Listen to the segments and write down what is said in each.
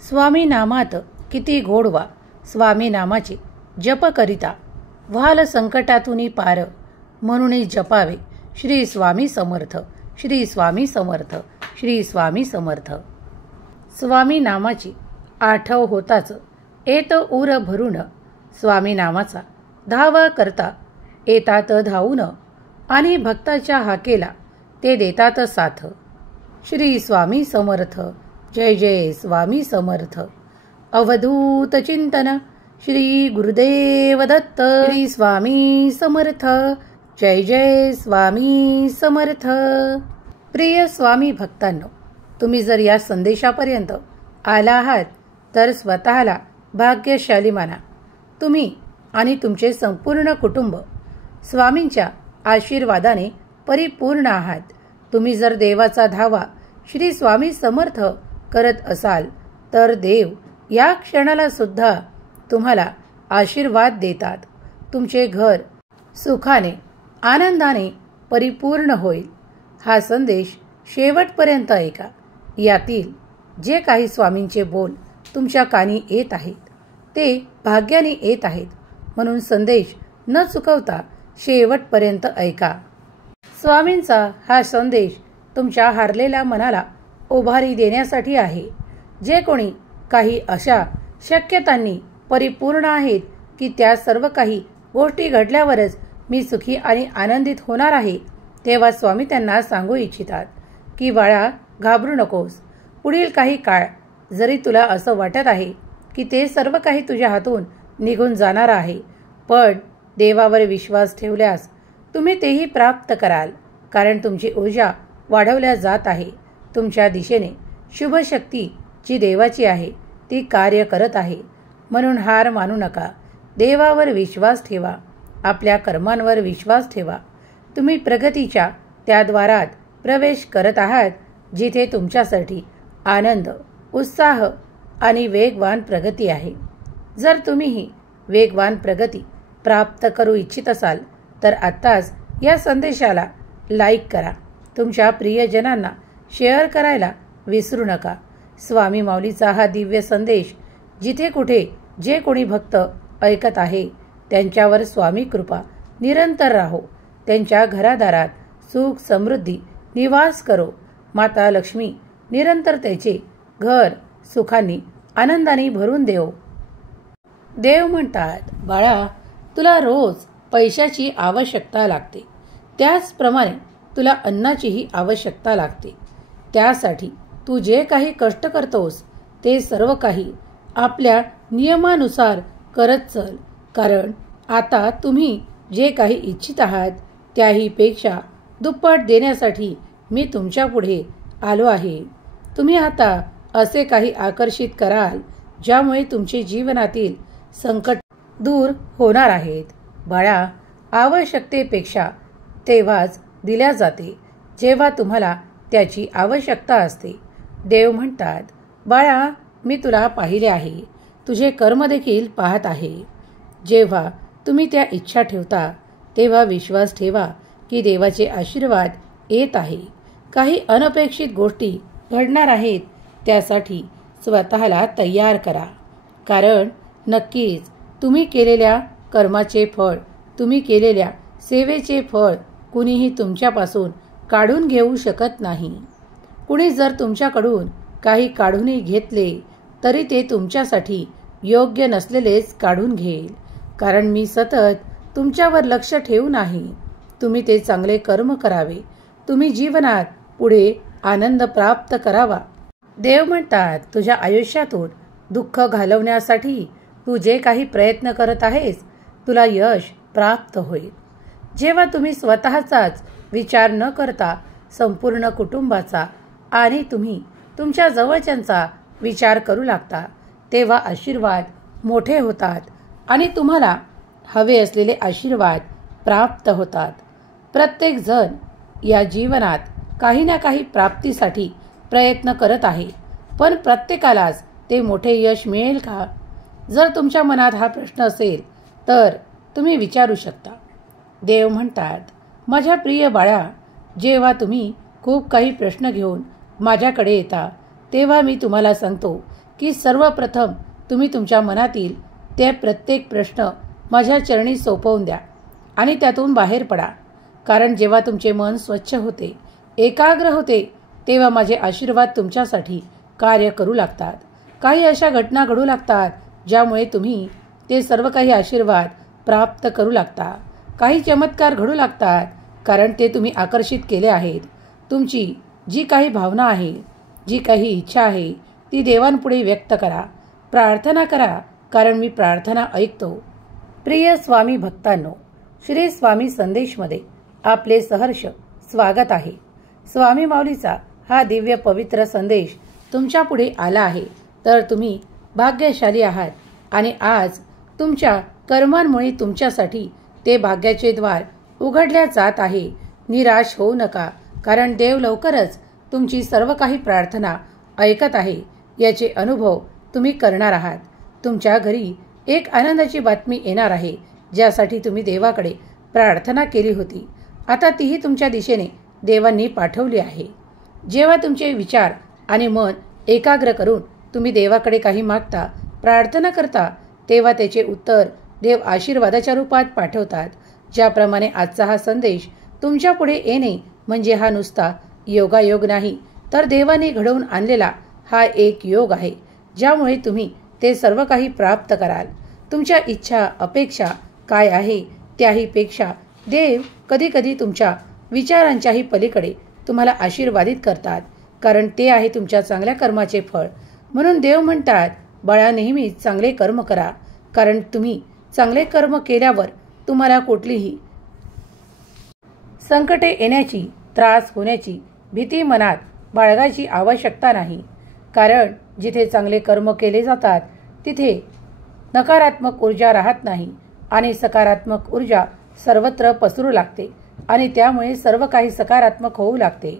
स्वामी नामात किती गोडवा, स्वामी नामाचे जप करिता व्हाल संकटातून पार, म्हणून जपावे श्री स्वामी समर्थ, श्री स्वामी समर्थ, श्री स्वामी समर्थ. स्वामी नामाची आठव होताच येत उर भरून, स्वामी नामाचा धाव करता येतात धावून, आणि भक्ताच्या हाकेला ते देतात साथ. श्री स्वामी समर्थ, जय जय स्वामी समर्थ. अवधूत चिंतन श्री गुरुदेव दत्त. श्री स्वामी समर्थ, जय जय स्वामी समर्थ. प्रिय स्वामी भक्तांनो, तुम्ही जर या संदेशापर्यंत आला आहात तर स्वतःला भाग्यशाली माना. तुम्ही आणि तुमचे संपूर्ण कुटुंब स्वामींच्या आशीर्वादाने परिपूर्ण आहात. तुम्ही जर देवाचा धावा श्री स्वामी समर्थ करत असाल तर देव या क्षणाला सुद्धा तुम्हाला आशीर्वाद देतात. तुमचे घर सुखाने आनंदाने परिपूर्ण होईल. हा संदेश शेवटपर्यंत ऐका. यातील जे काही स्वामींचे बोल तुमच्या कानी येत आहेत ते भाग्याने येत आहेत, म्हणून संदेश न चुकवता शेवटपर्यंत ऐका. स्वामींचा हा संदेश तुमच्या हारलेल्या मनाला उभारी देण्यासाठी आहे. जे कोणी काही अशा शक्यतांनी परिपूर्ण आहेत की त्या सर्व काही गोष्टी घडल्यावरच मी सुखी आणि आनंदित होणार आहे, तेव्हा स्वामी त्यांना सांगू इच्छितात की बाळा, घाबरू नकोस. पुढील काही काळ जरी तुला असं वाटत आहे की ते सर्व काही तुझ्या हातून निघून जाणार आहे, पण देवावर विश्वास ठेवल्यास तुम्ही तेही प्राप्त कराल. कारण तुमची ऊर्जा वाढवल्या जात आहे. तुमच्या दिशेने शुभ शक्ती जी देवाची आहे ती कार्य करत आहे. म्हणून हार मानू नका. देवावर विश्वास ठेवा. आपल्या कर्मांवर विश्वास ठेवा. तुम्ही प्रगतीच्या त्या द्वारात प्रवेश करत आहात जिथे तुमच्यासाठी आनंद, उत्साह आणि वेगवान प्रगती आहे. जर तुम्हीही वेगवान प्रगती प्राप्त करू इच्छित असाल तर आत्ताच या संदेशाला लाईक करा. तुमच्या प्रियजनांना शेअर करायला विसरू नका. स्वामी माऊलीचा हा दिव्य संदेश जिथे कुठे जे कोणी भक्त ऐकत आहे त्यांच्यावर स्वामी कृपा निरंतर राहो. त्यांच्या घरादारात सुख समृद्धी निवास करो. माता लक्ष्मी निरंतर त्याचे घर सुखांनी आनंदाने भरून देव. देव म्हणतात, बाळा, तुला रोज पैशाची आवश्यकता लागते, त्याचप्रमाणे तुला अन्नाचीही आवश्यकता लागते. त्यासाठी तू जे काही कष्ट करतोस ते सर्व काही आपल्या नियमानुसार करत चल. कारण आता तुम्ही जे काही इच्छित आहात त्याही पेक्षा दुप्पट देण्यासाठी मी तुमच्या पुढे आलो आहे. तुम्ही आता असे काही आकर्षित कराल ज्यामुळे तुमचे जीवनातील संकट दूर होणार आहेत. बाळा, आवश्यकतेपेक्षा तेव्हाच दिल्या जाते जेव्हा तुम्हाला त्याची आवश्यकता असते. देव म्हणतात, बाळा, मी तुला पाहिले आहे, तुझे कर्म देखील पाहत आहे. जेव्हा तुम्ही त्या इच्छा ठेवता तेव्हा विश्वास ठेवा की देवाचे आशीर्वाद येत आहे. काही अनपेक्षित गोष्टी घडणार आहेत, त्यासाठी स्वतःला तयार करा. कारण नक्कीच तुम्ही केलेल्या कर्माचे फळ, तुम्ही केलेल्या सेवेचे फळ कुणीही तुमच्यापासून काढून घेऊ शकत नाही. कुणी जर तुमच्याकडून काही काढूनही घेतले तरी ते तुमच्यासाठी योग्य नसलेलेच काढून घेईल. कारण मी सतत तुमच्यावर लक्ष ठेवून आहे. तुम्ही ते चांगले कर्म करावे. तुम्ही जीवनात पुढे आनंद प्राप्त करावा. देव म्हणतात, तुझ्या आयुष्यातून दुःख घालवण्यासाठी तू जे काही प्रयत्न करत आहेस तुला यश प्राप्त होईल. जेव्हा तुम्ही स्वतःचाच विचार न करता संपूर्ण कुटुंबाचा आणि तुम्ही तुमच्या जवळच्यांचा विचार करू लागता तेव्हा आशीर्वाद मोठे होतात आणि तुम्हाला हवे असलेले आशीर्वाद प्राप्त होतात. प्रत्येक जण या जीवनात काही ना काही प्राप्तीसाठी प्रयत्न करत आहे, पण प्रत्येकालाच ते मोठे यश मिळेल का? जर तुमच्या मनात हा प्रश्न असेल तर तुम्ही विचारू शकता. देव म्हणतात, माझ्या प्रिय बाळा, जेव्हा तुम्ही खूप काही प्रश्न घेऊन माझ्याकडे येता तेव्हा मी तुम्हाला सांगतो की सर्वप्रथम तुम्ही तुमच्या मनातील ते प्रत्येक प्रश्न माझ्या चरणी सोपवून द्या आणि त्यातून बाहेर पडा. कारण जेव्हा तुमचे मन स्वच्छ होते, एकाग्र होते, तेव्हा माझे आशीर्वाद तुमच्यासाठी कार्य करू लागतात. काही अशा घटना घडू लागतात ज्यामुळे तुम्ही ते सर्व काही आशीर्वाद प्राप्त करू लागता. काही चमत्कार घडू लागतात कारण ते तुम्ही आकर्षित केले आहेत. तुमची जी काही भावना आहे, जी काही इच्छा आहे, ती देवांपुढे व्यक्त करा, प्रार्थना करा, कारण मी प्रार्थना ऐकतो. प्रिय स्वामी भक्तांनो, श्री स्वामी संदेशमध्ये आपले सहर्ष स्वागत आहे. स्वामी माऊलीचा हा दिव्य पवित्र संदेश तुमच्या पुढे आला आहे तर तुम्ही भाग्यशाली आहात आणि आज तुमच्या कर्मांमुळे तुमच्यासाठी ते भाग्याचे द्वार उघडल्या जात आहे. निराश होऊ नका, कारण देव लवकरच तुमची सर्व काही प्रार्थना ऐकत आहे. याचे अनुभव तुम्ही करणार आहात. तुमच्या घरी एक आनंदाची बातमी येणार आहे, ज्यासाठी तुम्ही देवाकडे प्रार्थना केली होती. आता तीही तुमच्या दिशेने देवांनी पाठवली आहे. जेव्हा तुमचे विचार आणि मन एकाग्र करून तुम्ही देवाकडे काही मागता, प्रार्थना करता, तेव्हा त्याचे उत्तर देव आशीर्वादाच्या रूपात पाठवतात. ज्याप्रमाणे आजचा हा संदेश तुमच्या पुढे येणे म्हणजे हा नुसता योगायोग नाही, तर देवाने घडवून आणलेला हा एक योग आहे, ज्यामुळे तुम्ही ते सर्व काही प्राप्त कराल. तुमच्या इच्छा अपेक्षा काय आहे त्याहीपेक्षा देव कधी कधी तुमच्या विचारांच्याही पलीकडे तुम्हाला आशीर्वादित करतात, कारण ते आहे तुमच्या चांगल्या कर्माचे फळ. म्हणून देव म्हणतात, बाळा, नेहमीच चांगले कर्म करा, कारण तुम्ही चांगले कर्म केल्यावर तुम्हाला कुठलीही संकटे येण्याची, त्रास होण्याची भीती मनात बाळगायची आवश्यकता नाही. कारण जिथे चांगले कर्म केले जातात तिथे नकारात्मक ऊर्जा राहत नाही आणि सकारात्मक ऊर्जा सर्वत्र पसरू लागते आणि त्यामुळे सर्व काही सकारात्मक होऊ लागते.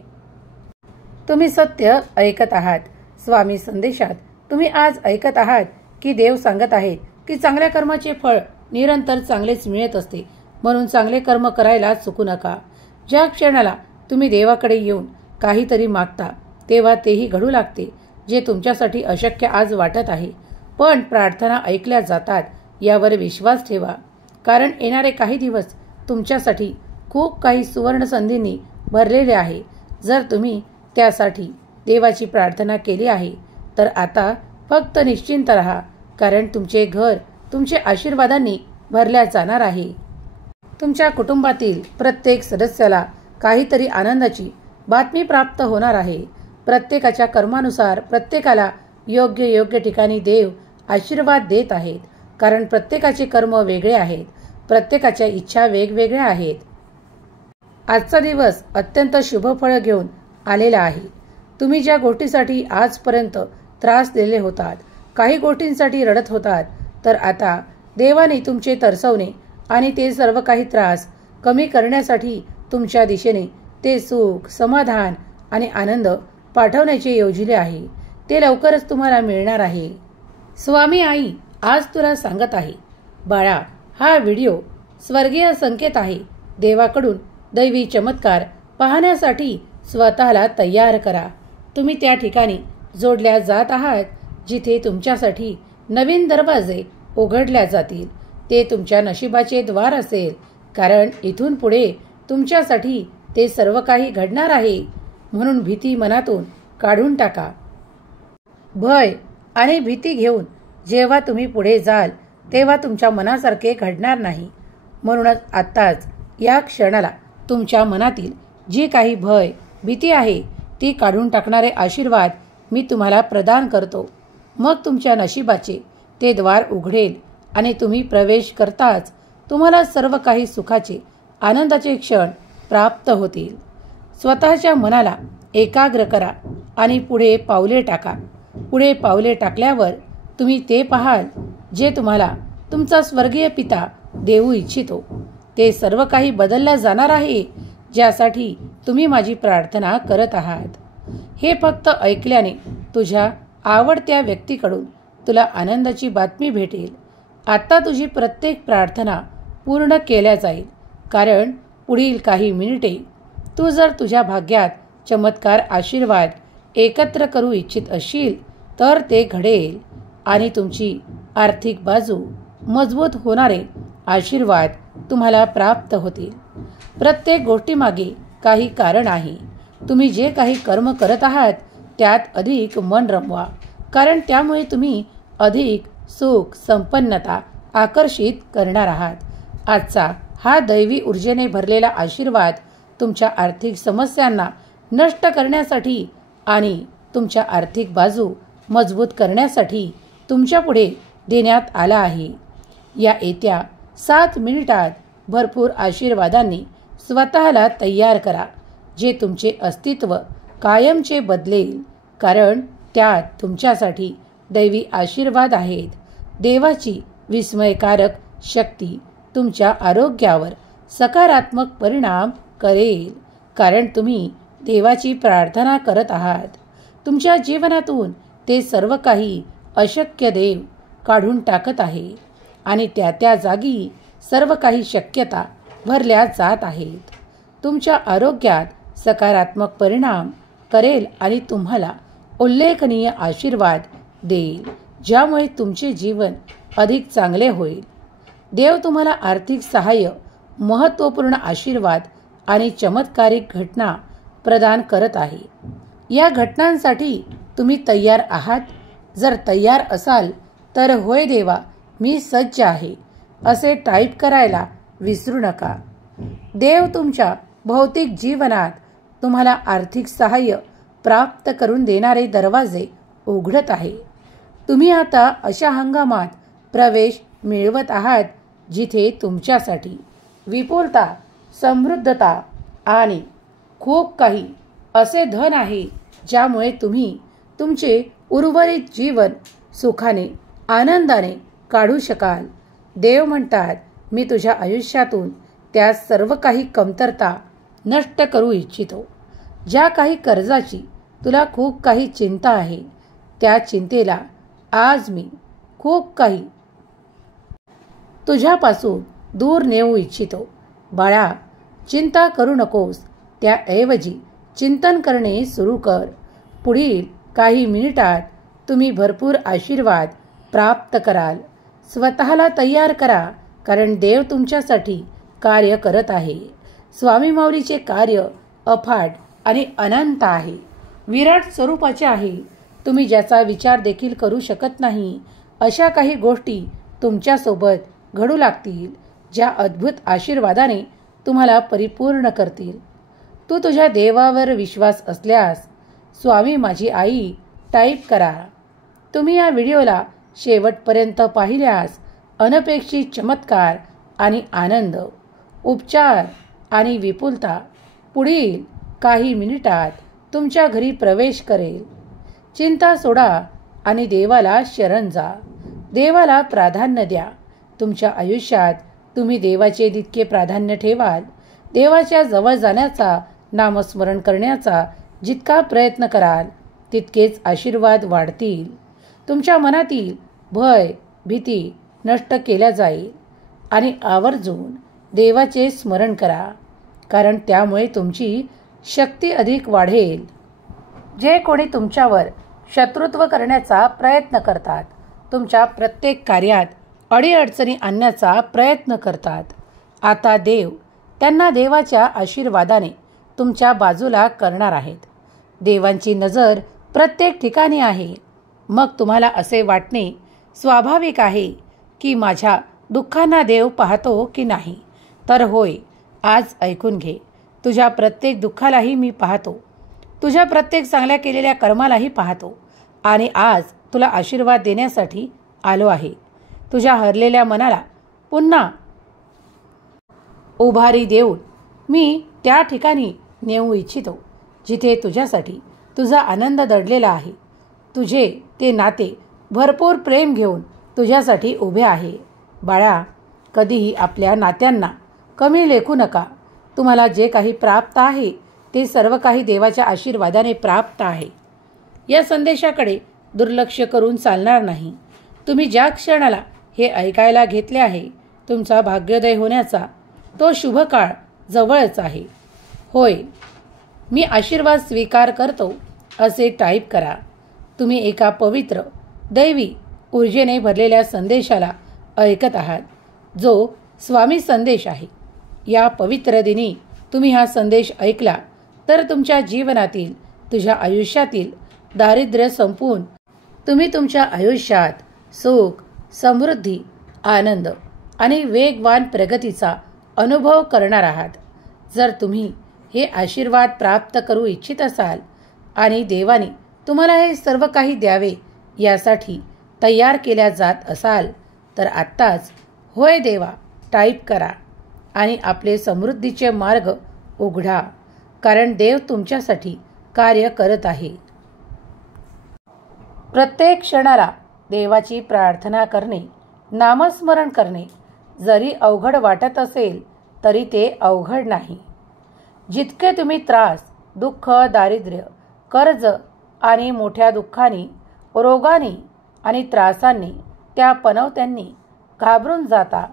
तुम्ही सत्य ऐकत आहात. स्वामी संदेशात तुम्ही आज ऐकत आहात की देव सांगत आहेत की चांगल्या कर्माचे फळ निरंतर चांगलेच मिळत असते. म्हणून चांगले कर्म करायला चुकू नका. ज्या क्षणाला तुम्ही देवाकडे येऊन काहीतरी मागता, तेव्हा तेही घडू लागते जे तुमच्यासाठी अशक्य आज वाटत आहे. पण प्रार्थना ऐकल्या जातात यावर विश्वास ठेवा, कारण येणारे काही दिवस तुमच्यासाठी खूप काही सुवर्ण संधींनी भरलेले आहे. जर तुम्ही त्यासाठी देवाची प्रार्थना केली आहे तर आता फक्त निश्चिंत राहा, कारण तुमचे घर तुमच्या आशीर्वादांनी भरल्या जाणार आहे. तुमच्या कुटुंबातील प्रत्येक सदस्याला काहीतरी आनंदाची बातमी प्राप्त होणार आहे. प्रत्येकाच्या कर्मानुसार प्रत्येकाला योग्य ठिकाणी देव आशीर्वाद देत आहेत, कारण प्रत्येकाचे कर्म वेगळे आहेत, प्रत्येकाच्या इच्छा वेगवेगळ्या आहेत. आजचा दिवस अत्यंत शुभ फळ घेऊन आलेला आहे. तुम्ही ज्या गोष्टीसाठी आजपर्यंत त्रास दिले होतात, काही गोष्टींसाठी रडत होतात, तर आता देवाने तुमचे तरसवणे आणि ते सर्व काही त्रास कमी करण्यासाठी तुमच्या दिशेने ते सुख, समाधान आणि आनंद पाठवण्याचे योजिले आहे. ते लवकरच तुम्हाला मिळणार आहे. स्वामी आई आज तुला सांगत आहे, बाळा, हा व्हिडिओ स्वर्गीय संकेत आहे. देवाकडून दैवी चमत्कार पाहण्यासाठी स्वतःला तयार करा. तुम्ही त्या ठिकाणी जोडल्या जात आहात जिथे तुमच्यासाठी नवीन दरवाजे उघडल्या जातील. ते तुमच्या नशिबाचे द्वार असेल, कारण इथून पुढे तुमच्यासाठी ते सर्व काही घडणार आहे. म्हणून भीती मनातून काढून टाका. भय आणि भीती घेऊन जेव्हा तुम्ही पुढे जाल तेव्हा तुमच्या मनासारखे घडणार नाही. म्हणूनच आत्ताच या क्षणाला तुमच्या मनातील जी काही भय, भीती आहे ती काढून टाकणारे आशीर्वाद मी तुम्हाला प्रदान करतो. मग तुमच्या नशिबाचे ते द्वार उघडेल आणि तुम्ही प्रवेश करताच तुम्हाला सर्व काही सुखाचे, आनंदाचे क्षण प्राप्त होतील. स्वतःच्या मनाला एकाग्र करा आणि पुढे पावले टाका. पुढे पावले टाकल्यावर तुम्ही ते पाहाल जे तुम्हाला तुमचा स्वर्गीय पिता देऊ इच्छितो. ते सर्व काही बदलल्या जाणार आहे, ज्यासाठी तुम्ही माझी प्रार्थना करत आहात. हे फक्त ऐकल्याने तुझ्या आवडत्या व्यक्तीकडून तुला आनंदाची बातमी भेटेल. आता तुझी प्रत्येक प्रार्थना पूर्ण केल्या जाईल, कारण पुढील काही मिनिटे तू जर तुझ्या भाग्यात चमत्कार आशीर्वाद एकत्र करू इच्छित असशील तर ते घडेल आणि तुमची आर्थिक बाजू मजबूत होणारे आशीर्वाद तुम्हाला प्राप्त होतील. प्रत्येक गोष्टीमागे काही कारण आहे. तुम्ही जे काही कर्म करत आहात त्यात अधिक मन रमवा, कारण त्यामुळे तुम्ही अधिक सुख संपन्नता आकर्षित करणार आहात. आजचा हा दैवी ऊर्जेने भरलेला आशीर्वाद तुमच्या आर्थिक समस्यांना नष्ट करण्यासाठी आणि तुमच्या आर्थिक बाजू मजबूत करण्यासाठी तुमच्या पुढे देण्यात आला आहे. या येत्या 7 मिनिटात भरपूर आशीर्वादांनी स्वतःला तयार करा, जे तुमचे अस्तित्व कायमचे बदलेल, कारण त्यात तुमच्यासाठी दैवी आशीर्वाद आहेत. देवाची विस्मयकारक शक्ती तुमच्या आरोग्यावर सकारात्मक परिणाम करेल, कारण तुम्ही देवाची प्रार्थना करत आहात. तुमच्या जीवनातून ते सर्व काही अशक्य देव काढून टाकत आहे आणि त्या जागी सर्व काही शक्यता भरल्या जात आहेत. तुमच्या आरोग्यात सकारात्मक परिणाम करेल आणि तुम्हाला उल्लेखनीय आशीर्वाद देईल, ज्यामुळे तुमचे जीवन अधिक चांगले होईल. देव तुम्हाला आर्थिक सहाय्य, महत्त्वपूर्ण आशीर्वाद आणि चमत्कारिक घटना प्रदान करत आहे. या घटनांसाठी तुम्ही तयार आहात? जर तयार असाल तर होय देवा, मी सज्ज आहे असे टाईप करायला विसरू नका. देव तुमच्या भौतिक जीवनात तुम्हाला आर्थिक सहाय्य प्राप्त करून देणारे दरवाजे उघडत आहे. तुम्ही आता अशा हंगामात प्रवेश मिळवत आहात जिथे तुमच्यासाठी विपुलता, समृद्धता आणि खूप काही असे धन आहे, ज्यामुळे तुम्ही तुमचे उर्वरित जीवन सुखाने आनंदाने काढू शकाल. देव म्हणतात, मी तुझ्या आयुष्यातून त्या सर्व काही कमतरता नष्ट करू इच्छितो. ज्या काही कर्जाची तुला खूप काही चिंता आहे, त्या चिंतेला आज मी खूप काही तुझ्यापासून दूर नेऊ इच्छितो. बाळा, चिंता करू नकोस, त्याऐवजी चिंतन करणे सुरू कर. पुढील काही मिनिटात तुम्ही भरपूर आशीर्वाद प्राप्त कराल. स्वतःला तयार करा, कारण देव तुमच्यासाठी कार्य करत आहे. स्वामी माऊलीचे कार्य अफाट आणि अनंत आहे, विराट स्वरूपाचे आहे. तुम्ही ज्याचा विचार देखील करू शकत नाही अशा काही गोष्टी तुमच्यासोबत घडू लागतील, ज्या अद्भुत आशीर्वादाने तुम्हाला परिपूर्ण करतील. तू तुझ्या देवावर विश्वास असल्यास स्वामी माझी आई टाईप करा. तुम्ही या व्हिडिओला शेवटपर्यंत पाहिल्यास अनपेक्षित चमत्कार आणि आनंद, उपचार आणि विपुलता पुढील काही मिनिटात तुमच्या घरी प्रवेश करेल. चिंता सोडा आणि देवाला शरण जा. देवाला प्राधान्य द्या. तुमच्या आयुष्यात तुम्ही देवाचे जितके प्राधान्य ठेवाल, देवाच्या जवळ जाण्याचा, नामस्मरण करण्याचा जितका प्रयत्न कराल, तितकेच आशीर्वाद वाढतील. तुमच्या मनातील भय, भीती नष्ट केल्या जाईल आणि आवर्जून देवाचे स्मरण करा, कारण त्यामुळे तुमची शक्ती अधिक वाढेल. जे कोणी तुमच्यावर शत्रुत्व करण्याचा प्रयत्न करतात, तुमच्या प्रत्येक कार्यात अडीअडचणी आणण्याचा प्रयत्न करतात, आता देव त्यांना देवाच्या आशीर्वादाने तुमच्या बाजूला करणार आहेत. देवांची नजर प्रत्येक ठिकाणी आहे. मग तुम्हाला असे वाटणे स्वाभाविक आहे की माझ्या दुःखांना देव पाहतो की नाही? तर होय, आज ऐकून घे. तुझ्या प्रत्येक दुःखालाही मी पाहतो, तुझ्या प्रत्येक चांगल्या केलेल्या कर्मालाही पाहतो आणि आज तुला आशीर्वाद देण्यासाठी आलो आहे. तुझ्या हरलेल्या मनाला पुन्हा उभारी देऊन मी त्या ठिकाणी नेऊ इच्छितो जिथे तुझ्यासाठी तुझा आनंद दडलेला आहे. तुझे ते नाते भरपूर प्रेम घेऊन तुझ्यासाठी उभे आहे. बाळा, कधीही आपल्या नात्यांना कमी लेखू नका. तुम्हाला जे काही प्राप्त आहे ते सर्व काही देवाच्या आशीर्वादाने प्राप्त आहे. या संदेशाकडे दुर्लक्ष करून चालणार नाही. तुम्ही ज्या क्षणाला हे ऐकायला घेतले आहे, तुमचा भाग्योदय होण्याचा तो शुभ काळ जवळच आहे. होय, मी आशीर्वाद स्वीकार करतो असे टाईप करा. तुम्ही एका पवित्र दैवी ऊर्जेने भरलेल्या संदेशाला ऐकत आहात, जो स्वामी संदेश आहे. या पवित्र दिनी तुम्ही हा संदेश ऐकला तर तुमच्या जीवनातील, तुझ्या आयुष्यातील दारिद्र्य संपवून तुम्ही तुमच्या आयुष्यात सुख, समृद्धी, आनंद आणि वेगवान प्रगतीचा अनुभव करणार आहात. जर तुम्ही हे आशीर्वाद प्राप्त करू इच्छित असाल आणि देवाने तुम्हाला हे सर्व काही द्यावे यासाठी तयार केल्या जात असाल तर आत्ताच होय देवा टाईप करा आणि आपले समृद्धीचे मार्ग उघडा, कारण देव तुमच्यासाठी कार्य करत आहे. प्रत्येक क्षणाला देवाची प्रार्थना करणे, नामस्मरण करणे जरी अवघड वाटत असेल तरी ते अवघड नाही. जितके तुम्ही त्रास, दुःख, दारिद्र्य, कर्ज आणि मोठ्या दुःखांनी, रोगांनी आणि त्रासांनी, त्या पनवत्यांनी घाबरून जाता,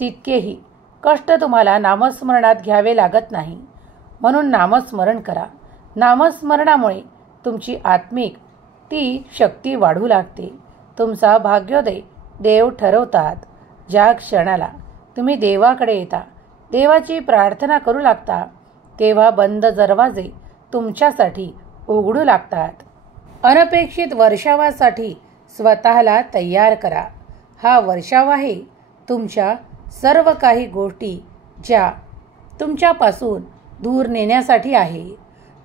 तितकेही कष्ट तुम्हाला नामस्मरणात घ्यावे लागत नाही. म्हणून नामस्मरण करा. नामस्मरणामुळे तुमची आत्मिक ती शक्ती वाढू लागते. तुमचा भाग्योदय देव ठरवतात. ज्या क्षणाला तुम्ही देवाकडे येता, देवाची प्रार्थना करू लागता, तेव्हा बंद दरवाजे तुमच्यासाठी उघडू लागतात. अनपेक्षित वर्षावासाठी स्वतःला तयार करा. हा वर्षाव आहे तुमच्या सर्व काही गोष्टी ज्या तुमच्यापासून दूर नेण्यासाठी आहे.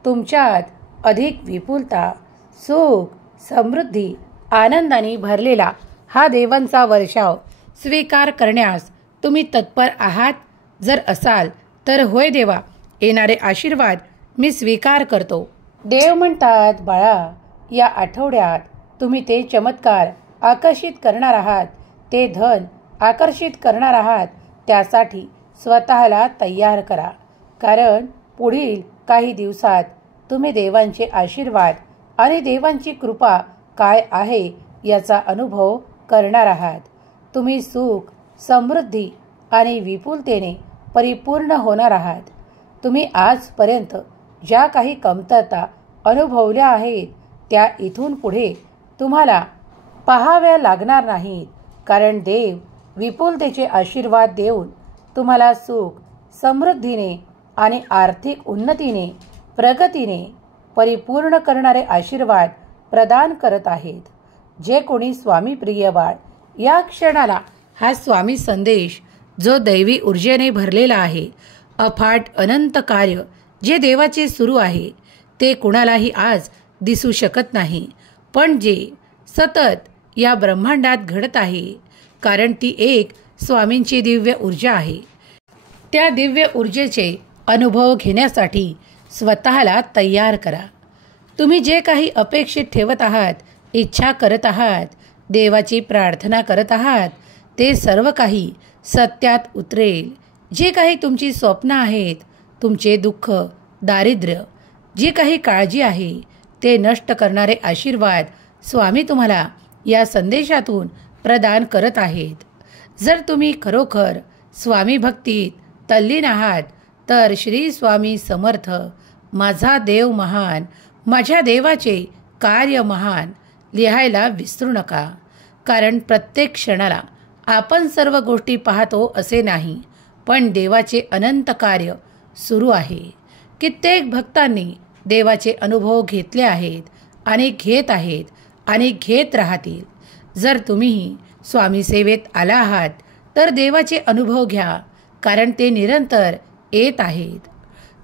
तुमच्यात अधिक विपुलता, सुख, समृद्धी, आनंदाने भरलेला हा देवांचा वर्षाव स्वीकार करण्यास तुम्ही तत्पर आहात. जर असाल तर होय देवा, येणारे आशीर्वाद मी स्वीकार करतो. देव म्हणतात, बाळा, या आठवड्यात तुम्ही ते चमत्कार आकर्षित करणार आहात, ते धन आकर्षित करणार आहात. त्यासाठी स्वतःला तयार करा, कारण पुढील काही दिवसात तुम्ही देवांचे आशीर्वाद आणि देवांची कृपा काय आहे याचा अनुभव करणार आहात. तुम्ही सुख, समृद्धी आणि विपुलतेने परिपूर्ण होणार आहात. तुम्ही आजपर्यंत ज्या काही कमतरता अनुभवल्या आहेत त्या इथून पुढे तुम्हाला पाहाव्या लागणार नाहीत, कारण देव विपुलतेचे आशीर्वाद देऊन तुम्हाला सुख, समृद्धीने आणि आर्थिक उन्नतीने, प्रगतीने परिपूर्ण करणारे आशीर्वाद प्रदान करत आहेत. जे कोणी स्वामी प्रिय बाळ या क्षणाला हा स्वामी संदेश जो दैवी ऊर्जेने भरलेला आहे, अफाट अनंत कार्य जे देवाचे सुरू आहे ते कुणालाही आज दिसू शकत नाही, पण जे सतत या ब्रह्मांडात घडत आहे, कारण ती एक स्वामींची दिव्य ऊर्जा आहे. त्या दिव्य ऊर्जेचे अनुभव घेण्यासाठी स्वतःला तयार करा. तुम्ही जे काही अपेक्षित ठेवत आहात, इच्छा करत आहात, देवाची प्रार्थना करत आहात, ते सर्व काही सत्यात उतरेल. जे काही तुमची स्वप्न आहेत, तुमचे दुःख, दारिद्र्य, जी काही काळजी आहे, ते नष्ट करणारे आशीर्वाद स्वामी तुम्हाला या संदेशातून प्रदान करत आहेत. जर तुम्ही खरोखर स्वामी भक्तीत तल्लीन आहात तर श्री स्वामी समर्थ, माझा देव महान, माझ्या देवाचे कार्य महान लिहायला विसरू नका. कारण प्रत्येक क्षणाला आपण सर्व गोष्टी पाहतो असे नाही, पण देवाचे अनंत कार्य सुरू आहे. कित्येक भक्तांनी देवाचे अनुभव घेतले आहेत आणि घेत आहेत आणि घेत राहतील. जर तुम्ही स्वामी सेवेत आला आहात तर देवाचे अनुभव घ्या, कारण ते निरंतर येत आहेत.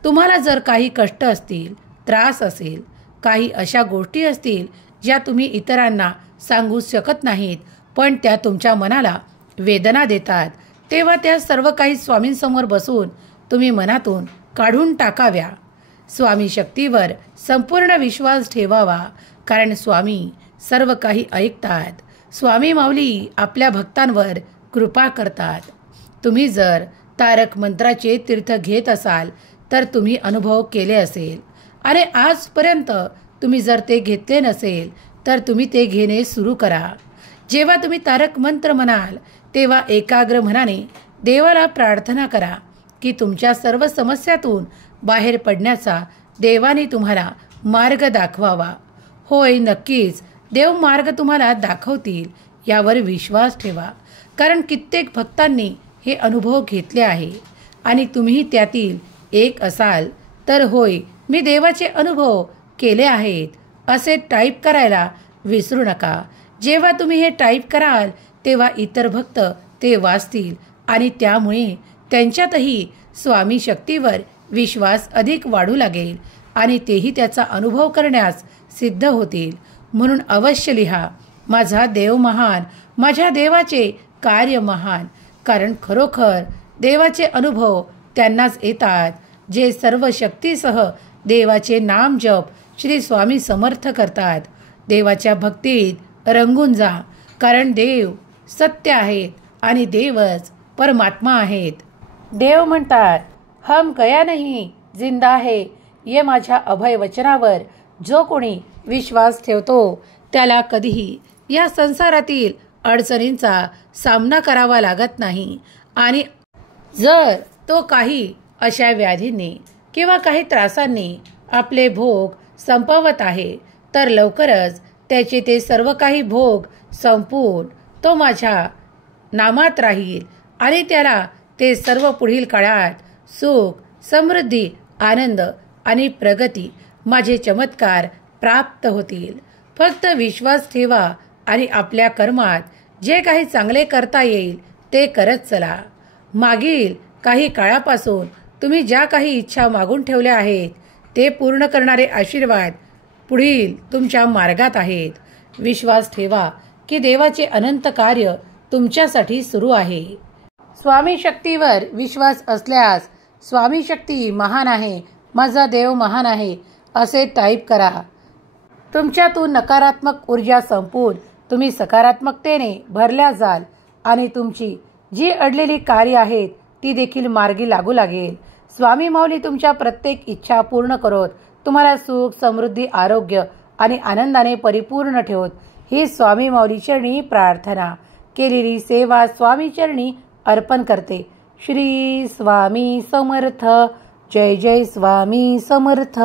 तुम्हाला जर काही कष्ट असतील, त्रास असेल, काही अशा गोष्टी असतील ज्या तुम्ही इतरांना सांगू शकत नाहीत, पण त्या तुमच्या मनाला वेदना देतात, तेव्हा त्या सर्व काही स्वामींसमोर बसून तुम्ही मनातून काढून टाकाव्या. स्वामी शक्तीवर संपूर्ण विश्वास ठेवावा, कारण स्वामी सर्व काही ऐकतात. स्वामी माऊली आपल्या भक्तांवर कृपा करतात. तुम्ही जर तारक मंत्राचे तीर्थ घेत असाल तर तुम्ही अनुभव केले असेल, आणि आजपर्यंत तुम्ही जर ते घेतले नसेल तर तुम्ही ते घेणे सुरू करा. जेव्हा तुम्ही तारक मंत्र म्हणाल तेव्हा एकाग्र मनाने देवाला प्रार्थना करा की तुमच्या सर्व समस्यातून बाहेर पडण्याचा देवाने तुम्हाला मार्ग दाखवावा. होय, नक्कीच देव मार्ग तुम्हाला दाखवतील यावर विश्वास ठेवा. कारण कित्येक भक्तांनी हे अनुभव घेतले आहे आणि तुम्ही त्यातील एक असाल तर होय, मी देवाचे अनुभव केले आहेत असे टाईप करायला विसरू नका. जेव्हा तुम्ही हे टाईप कराल तेव्हा इतर भक्त ते वाचतील आणि त्यामुळे त्यांच्यातही स्वामी शक्तीवर विश्वास अधिक वाढू लागेल आणि तेही त्याचा अनुभव करण्यास सिद्ध होतील. म्हणून अवश्य लिहा, माझा देव महान, माझ्या देवाचे कार्य महान. कारण खरोखर देवाचे अनुभव त्यांनाच येतात जे सर्व शक्तीसह देवाचे नाम जप श्री स्वामी समर्थ करतात. देवाच्या भक्तीत रंगून जा, कारण देव सत्य आहेत आणि देवच परमात्मा आहेत. देव म्हणतात, हम गया नहीं जिंदा है. ये माझ्या अभय वचनावर जो कोणी विश्वास ठेवतो त्याला कधीही या संसारातील अडचणींचा सामना करावा लागत नाही. आणि जर तो काही अशा व्याधींनी किंवा काही त्रासांनी आपले भोग संपवत आहे तर लवकरच त्याचे ते सर्व काही भोग संपून तो माझ्या नामात राहील आणि त्याला ते सर्व पुढील काळात सुख, समृद्धी, आनंद आणि प्रगती माझे चमत्कार प्राप्त होतील. फक्त विश्वास ठेवा आणि आपल्या कर्मात जे काही चांगले करता येईल ते करत चला. मागील काही काळापासून तुम्ही ज्या काही इच्छा मागून ठेवल्या आहेत ते पूर्ण करणारे आशीर्वाद पुढील तुमच्या मार्गात आहेत. विश्वास ठेवा की देवाचे अनंत कार्य तुमच्यासाठी सुरू आहे. स्वामी शक्तीवर विश्वास असल्यास स्वामी शक्ती महान आहे, माझा देव महान आहे असे टाईप करा. तुमच्यातून नकारात्मक ऊर्जा संपून तुम्ही सकारात्मकतेने भरल्या जाल आणि तुमची जी अडलेली कार्य आहेत ती देखील मार्गी लागू लागेल. स्वामी माऊली तुमच्या प्रत्येक इच्छा पूर्ण करत तुम्हाला सुख, समृद्धी, आरोग्य आणि आनंदाने परिपूर्ण ठेवत ही स्वामी माऊली चरणी प्रार्थना. केलेली सेवा स्वामी चरणी अर्पण करते. श्री स्वामी समर्थ. जय जय स्वामी समर्थ.